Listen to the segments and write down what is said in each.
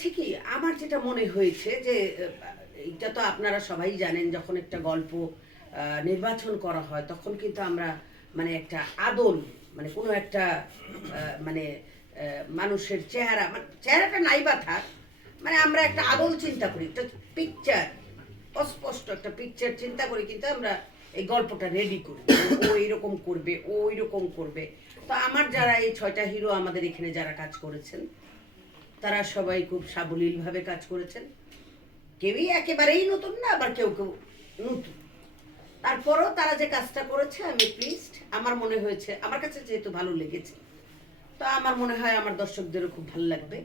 হয়েছে কি, আমার যেটা মনে হয়েছে যে এটা তো আপনারা সবাই জানেন, যখন একটা গল্প নির্বাচন করা হয়, তখন কিন্তু আমরা মানে একটা আদল মানে কোনো একটা মানে মানুষের চেহারা মানে চেহারাটা নাই বা থাক মানে আমরা একটা আদল চিন্তা করি, একটা পিকচার অস্পষ্ট একটা পিকচার চিন্তা করি কিন্তু আমরা এই গল্পটা রেডি করি ও এইরকম করবে, ও এরকম করবে। তো আমার যারা এই ছয়টা হিরো আমাদের এখানে যারা কাজ করেছেন তারা সবাই খুব সাবলীলভাবে কাজ করেছেন। কেউই একেবারেই নতুন না, আবার কেউ কেউ নতুন। তারপরও তারা যে কাজটা করেছে, আমি প্লিজড আমার মনে হয়েছে, আমার কাছে যেহেতু ভালো লেগেছে, তো আমার মনে হয় আমার দর্শকদেরও খুব ভালো লাগবে।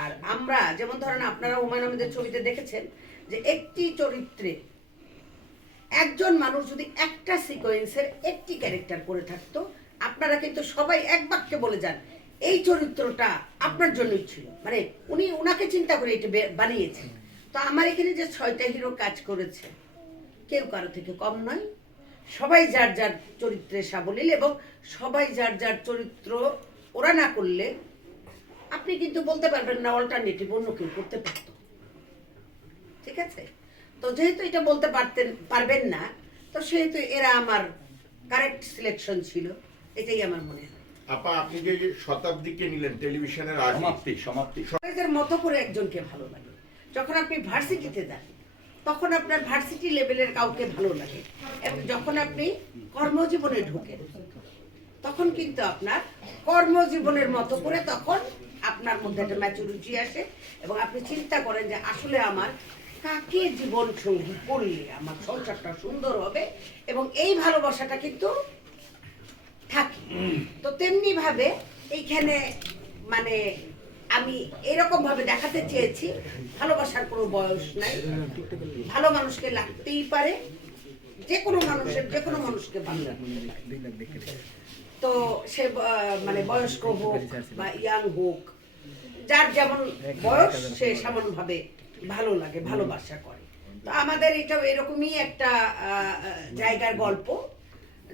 আর আমরা, যেমন ধরেন আপনারা হুমায়ুন আহমেদের ছবিতে দেখেছেন, যে একটি চরিত্রে একজন মানুষ যদি একটা সিকোয়েন্সের একটি ক্যারেক্টার করে থাকতো, আপনারা কিন্তু সবাই এক বাক্যে বলে যান এই চরিত্রটা আপনার জন্যই ছিল। মানে উনি ওনাকে চিন্তা করে এটা বানিয়েছেন। তো আমার এখানে যে ছয়টা হিরো কাজ করেছে, কেউ কারও থেকে কম নয়। সবাই যার যার চরিত্রে সাবলীল এবং সবাই যার যার চরিত্র ওরা না করলে আপনি কিন্তু বলতে পারবেন না অল্টারনেটিভ অন্য কেউ করতে পারতো। ঠিক আছে? তো যেহেতু এটা বলতে পারতেন, পারবেন না, তো সেহেতু এরা আমার কারেক্ট সিলেকশন ছিল। এটাই আমার মনে হয়। আপা আপনি যে শতাব্দীকে নিলেন টেলিভিশনের সমাপ্তি সমাপ্তি। কলেজের মতো করে একজনকে ভালো লাগে। যখন আপনি ভার্সিটিতে যান তখন আপনার ভার্সিটি লেভেলের কাউকে ভালো লাগে। এবং যখন আপনি কর্মজীবনে ঢোকেন তখন কিন্তু আপনার কর্মজীবনের মতো করে তখন আপনার মধ্যে একটা ম্যাচুরিটি আসে এবং আপনি চিন্তা করেন যে আসলে আমার কাকে জীবন সঙ্গী করলে আমার সংসারটা সুন্দর হবে এবং এই ভালোবাসাটা কিন্তু থাকে। তো তেমনি ভাবে এইখানে মানে আমি এরকম ভাবে দেখাতে চেয়েছি। ভালোবাসার কোনো বয়স নাই। ভালো মানুষকে লাগতেই পারে। যে কোনো মানুষের, যে কোনো মানুষকে ভালো তো সে মানে বয়স্ক হোক বা ইয়াং হোক, যার যেমন বয়স, সে সেমন ভাবে ভালো লাগে, ভালোবাসা করে। তো আমাদের এটা এরকমই একটা জায়গার গল্প।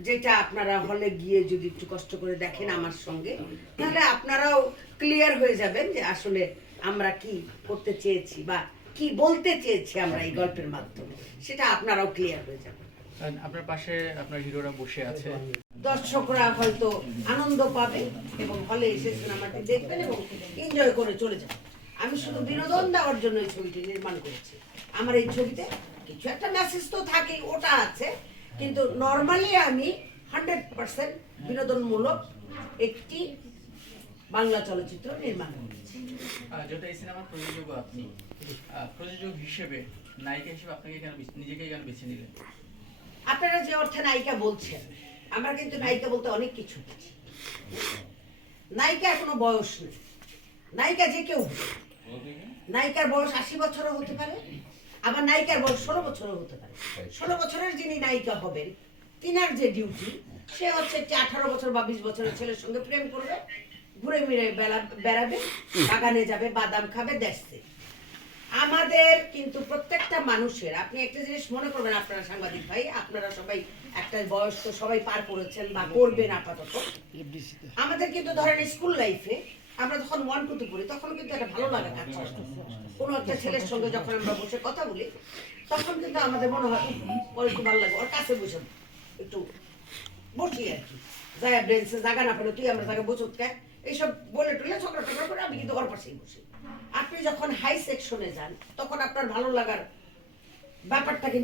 যেটা আপনারা হলে গিয়ে যদি একটু কষ্ট করে দেখেন আমার সঙ্গে তাহলে আপনারাও ক্লিয়ার হয়ে যাবেন যে আসলে আমরা কি করতে চেয়েছি বা কি বলতে চেয়েছি আমরা এই গল্পের মাধ্যমে। সেটা আপনারাও ক্লিয়ার হয়ে যাবেন। আর আপনার পাশে আপনার হিরোরা বসে আছে। দর্শকরা হয়তো আনন্দ পাবে এবং হলে এসে সিনেমাটি দেখবেন এবং এনজয় করে চলে যাবেন। আমি শুধু বিনোদন দেওয়ার জন্য এই ছবিটি নির্মাণ করেছি। আমার এই ছবিতে কিছু একটা মেসেজ তো থাকে ওটা আছে। কিন্তু নর্মালি আমি হান্ড্রেড পার্সেন্ট বিনোদনমূলক একটি বাংলা চলচ্চিত্র নির্মাণ করেছি। যেহেতু এই সিনেমার প্রযোজক আপনি প্রযোজক হিসেবে নায়িকা হিসেবে আপনাকে কেন নিজেকে কেন বেছে নিলেন? আপনারা যে অর্থে নায়িকা বলছেন আমরা কিন্তু নায়িকা বলতে অনেক কিছু নায়িকা কোনো বয়স নেই। নায়িকা যে কেউ নায়িকার বয়স আশি বছরও হতে পারে আবার নায়িকার বয়স ষোলো বছরও হতে পারে। ষোলো বছরের যিনি নায়িকা হবেন তিনার যে ডিউটি সে হচ্ছে আঠারো বছর বা বিশ বছরের ছেলের সঙ্গে প্রেম করবে ঘুরে মিরে বেড়া বেড়াবে বাগানে যাবে বাদাম খাবে দেখছে আমাদের কিন্তু প্রত্যেকটা মানুষের আপনি একটা জিনিস মনে করবেন আপনারা সাংবাদিক ভাই আপনারা সবাই একটা বয়স তো সবাই পার করেছেন বা করবেন আপাতত। আমাদের কিন্তু ধরেন স্কুল লাইফে আমরা যখন ওয়ান টুতে পড়ি তখন কিন্তু একটা ভালো লাগা কাজ করে কোনো একটা ছেলের সঙ্গে যখন আমরা বসে কথা বলি, তখন কিন্তু আমাদের মনে হয় ওর একটু ভালো লাগে, ওর কাছে বসে একটু বসি আর কি। যায় ব্রেন্সে জায়গা না পেলে তুই আমরা জায়গা বসুত কে? এইসব বলে টুলে ঝগড়া টগড়া করে আমি কিন্তু ওর পাশেই বসি। আপনি যখন হাই সেকশনে যান, তখন আপনার ভালো লাগার ব্যাপারটা কিন্তু